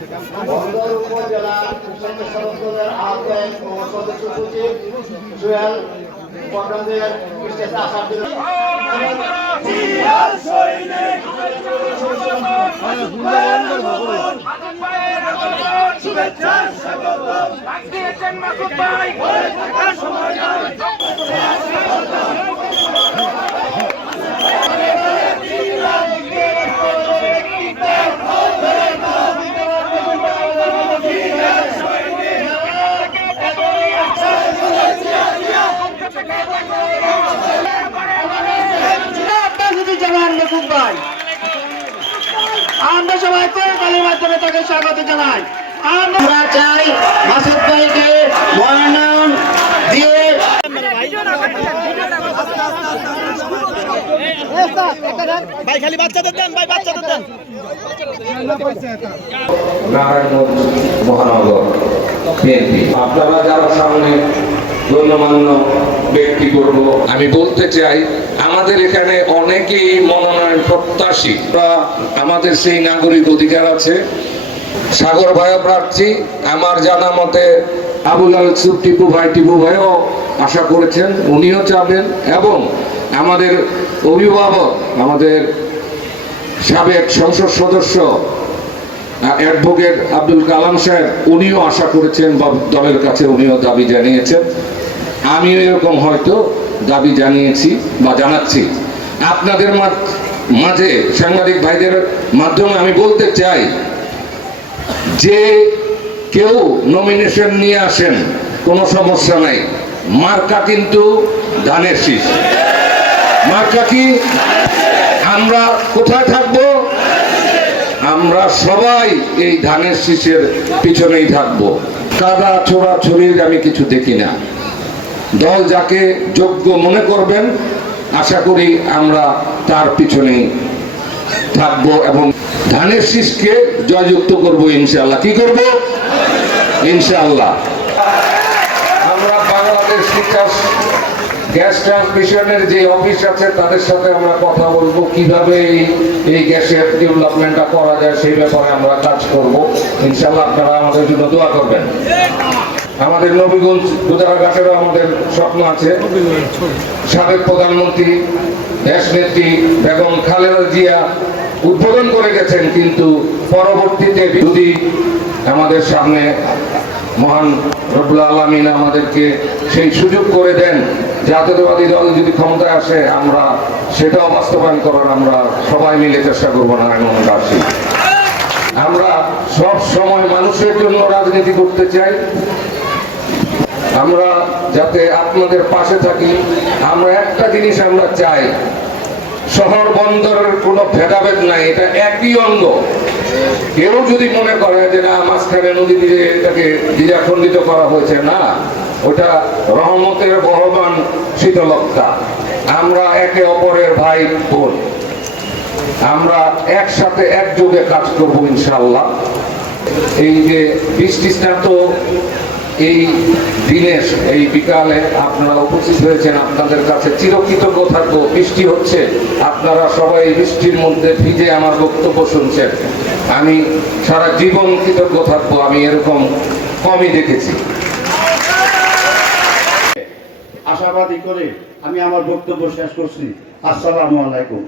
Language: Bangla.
বন্দর উপজেলা কৃষক সংগঠনের আহ্বায়ক ও সদস্য সচিব জুয়েল পটনদের স্টেজে আসার জন্য আপনার আমরা সবাই করতালির মাধ্যমে তাকে স্বাগত জানাই। আমরা চাই মাসুদ ভাইকে মনোনয়ন দিয়ে ভাই খালি বাচ্চাদের দেন ভাই বাচ্চাদের দেন। নারায়ণগঞ্জ মহানগর বিএনপি। আপনারা যারা সামনে গণ্যমান্য ব্যক্তি করব। আমি বলতে চাই, আমাদের এখানে অনেকেই মনোনয়ন প্রত্যাশী। আমাদের সেই নাগরিক অধিকার আছে। সাগর ভাইও প্রার্থী। আমার জানা মতে আবুল আল টিপু ভাই, টিপু ভাইও আশা করেছেন, উনিও চাবেন এবং আমাদের অভিভাবক, আমাদের সাবেক সংসদ সদস্য অ্যাডভোকেট আব্দুল কালাম সাহেব, উনিও আশা করেছেন বা দলের কাছে উনিও দাবি জানিয়েছেন। আমিও এরকম হয়তো দাবি জানিয়েছি বা জানাচ্ছি। আপনাদের মাঝে সাংবাদিক ভাইদের মাধ্যমে আমি বলতে চাই যে কেউ নমিনেশন নিয়ে আসেন, কোনো সমস্যা নাই। মার্কা কিন্তু ধানের শীষ। মার্কা কি? আমরা কোথায় থাকব? আমরা সবাই এই ধানের শীষের পিছনেই থাকব। কাদা, ছোড়া ছড়ির আমি কিছু দেখি না। দল যাকে যোগ্য মনে করবেন, আশা করি আমরা তার পিছনে থাকব এবং ধানের শীষকে জয়যুক্ত করব ইনশাল্লাহ কি করব? ইনশাআল্লাহ। আমরা বাংলাদেশ বিকাশ গ্যাস ট্রান্সমিশনের যে অফিস আছে, তাদের সাথে আমরা কথা বলব। কীভাবে এই এই গ্যাসের ডেভেলপমেন্টটা করা যায়, সেই ব্যাপারে আমরা কাজ করব। ইনশাআল্লাহ আপনারা আমাদের জন্য দোয়া করবেন। আমাদের নবীগঞ্জ দুদারাঘাটেরও আমাদের স্বপ্ন আছে। সাবেক প্রধানমন্ত্রী, দেশ নেত্রী বেগম খালেদা জিয়া উদ্বোধন করে গেছেন, কিন্তু পরবর্তীতে যদি আমাদের সামনে মহান রবুল আলমিন আমাদেরকে সেই সুযোগ করে দেন, জাতীয়তাবাদী দল যদি ক্ষমতায় আসে, আমরা সেটাও বাস্তবায়ন করার আমরা সবাই মিলে চেষ্টা করব না এমন কাশি আমরা সব সময় মানুষের জন্য রাজনীতি করতে চাই আমরা যাতে আপনাদের পাশে থাকি, আমরা একটা জিনিস আমরা চাই, শহর বন্দরের কোনো ভেদাভেদ নাই, এটা একই অঙ্গ। কেউ যদি মনে করে যে না, মাঝখানে নদী দিয়ে এটাকে দ্বিধাখণ্ডিত করা হয়েছে, না, ওটা রহমতের বহমান শীতলতা আমরা একে অপরের ভাই, বোন। আমরা একসাথে একযোগে কাজ করব ইনশাল্লাহ এই যে বৃষ্টি স্নাত এই দিনের, এই বিকালে আপনারা উপস্থিত হয়েছেন আপনাদের কাছে চিরকৃতজ্ঞ থাকব বৃষ্টি হচ্ছে, আপনারা সবাই বৃষ্টির মধ্যে ভিজে আমার বক্তব্য শুনছেন। আমি সারা জীবন কৃতজ্ঞ থাকব আমি এরকম কমই দেখেছি। আশাবাদী করে আমি আমার বক্তব্য শেষ করছি। আসসালামু আলাইকুম।